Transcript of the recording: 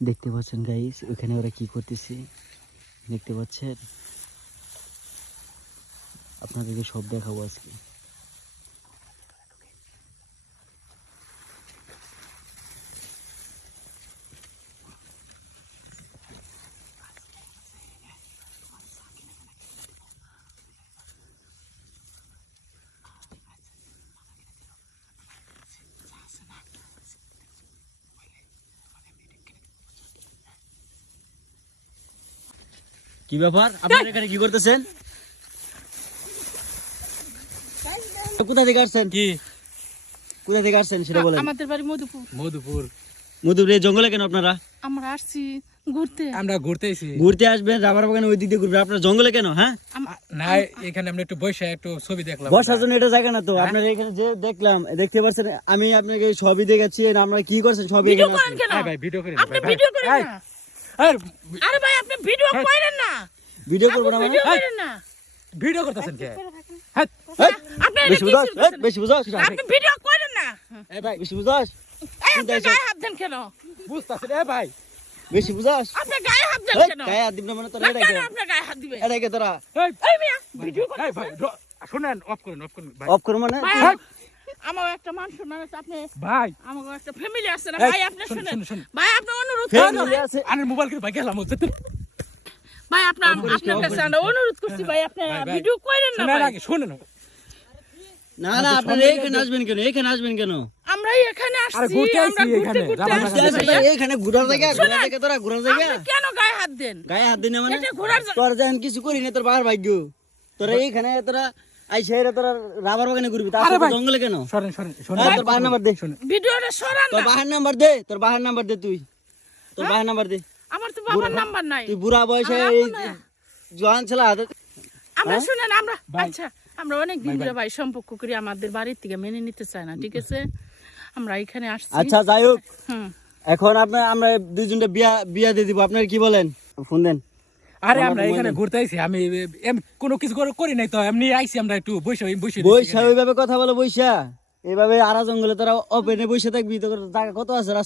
দেখতে পাচ্ছেন গাইস, ওখানে ওরা কি করতেছে দেখতে পাচ্ছেন। আপনাদেরকে সব দেখাবো আজকে। কি ব্যাপার, আপনারা এখানে কি করতেছেন? কোথা থেকে আসছেন? কি কোথা থেকে আসছেন সেটা বলেন। আমাদের বাড়ি মধুপুর। মধুপুর মধুপুর এই জঙ্গলে কেন আপনারা? আমরা আসছি ঘুরতে। আমরা ঘুরতে এসেছি। ঘুরতে আসবেন, রাবার বাগানে ওই দিক দিয়ে ঘুরবেন, আপনারা জঙ্গলে কেন? হ্যাঁ না, এখানে আমরা একটু বসে একটু ছবি দেখলাম। বসার জন্য এটা জায়গা না তো। আপনারা এখানে যে দেখলাম, দেখতে পাচ্ছেন, আমি আপনাকে সবই দেখাচ্ছি। আমরা কি করছেন সবই ভিডিও এখানে করেন আছে। কেন? হ্যাঁ ভাই, ভিডিও করেন। আপনি ভিডিও করেন এই, না। এই, আরে ভাই আপনি ভিডিও করেন না। ভিডিও করবো না আপনি মানে? ভিডিও করেন না। ভিডিও করতেছেন কে? হ্যাঁ, এই, আপনি এটা বেশি কি বুঝাস, করতেছেন? বেশি বুঝাস, আপনি ভিডিও করেন না। এই ভাই বেশি বুঝাস, এই আপনি গায়ে হাত দেন কেন? বুঝতাছেন? এই ভাই, বেশি বুঝাস। আপনি গায়ে হাত দেন এই, কেন? গায়ে হাত দিবি না মানে তোরা না, এটা কেন কে? আপনি গায়ে হাত দিবেন? এটা কে তোরা? এই, এই মিয়া ভিডিও করেন। এই ভাই, শুনেন, অফ করেন ভাই। অফ করো মানে? ভাই হ্যাঁ। আমার একটা মান সম্মান আছে। আপনি ভাই, আমার একটা ফ্যামিলি আছে না এই, ভাই, আপনি শুনুন, শুনেন। শুনুন, শুনুন। ভাই আপনি অনুরোধ Family করেন। আছে। আরে মোবাইল করে ভাই গেলাম যেতে। ভাই আপনার কাছে আমরা অনুরোধ করছি ভাই, আপনি ভাই, ভাই। ভিডিও করেন না শুনেন ভাই। আগে, শুনেন। না না, আপনারা এখানে আসবেন কেন? এখানে আসবেন কেন? আমরা এখানে আরে আসছি, ঘুরতে আমরা আসছি ঘুরতে এখানে, ঘুরতে রাবার আসছি বাগানে। ভাইয়া। এখানে ঘোরার জায়গা, ঘোরার জায়গা তোরা, ঘোরার জায়গা। আপনি কেন গায়ে হাত দেন? গায়ে হাত দিন না মানে? এটা ঘোরার তোর যেন কিছু করি না, তোর বাবার ভাগ্য। তোরা এইখানে তোরা আইসা তোরা রাবার বাগানে ঘুরবি, তার আরে সাথে ভাই। জঙ্গলে কেন? শুনেন, শুনেন, হ্যাঁ, তোর বাহার নাম্বার দে। ভিডিওটা সরান তোর না। বাহার নাম্বার দে, তোর বাহার নাম্বার দে তুই। তোর বাহার নাম্বার দে। আমার তো বাবার নাম্বার নাই। তুই বুড়া বয়সে আমার এই আপন না। জোয়ান ছেলে হাতে। আমরা শুনেন, আমরা ভাই। আচ্ছা আমরা অনেক দিন ধরে ভাই সম্পর্ক করি, আমাদের বাড়ির থেকে মেনে নিতে চায় না, ঠিক আছে? আমরা এখানে আসছি। আচ্ছা যাই হোক, হুম। এখন আমরা দুইজনটা বিয়া দিয়ে দিব। আপনারা কি বলেন? ফোন দেন। আরে আমরা এখানে ঘুরতে আইছি, আমি কোনো কিছু করি নাই তো, এমনি আইছি আমরা একটু বসে বসে। বৈশা ওইভাবে কথা বলে, বৈশা এইভাবে আরা জঙ্গলে তোরা ওপেনে বসে থাকবি, তোর জায়গা কত আছে রাস্তা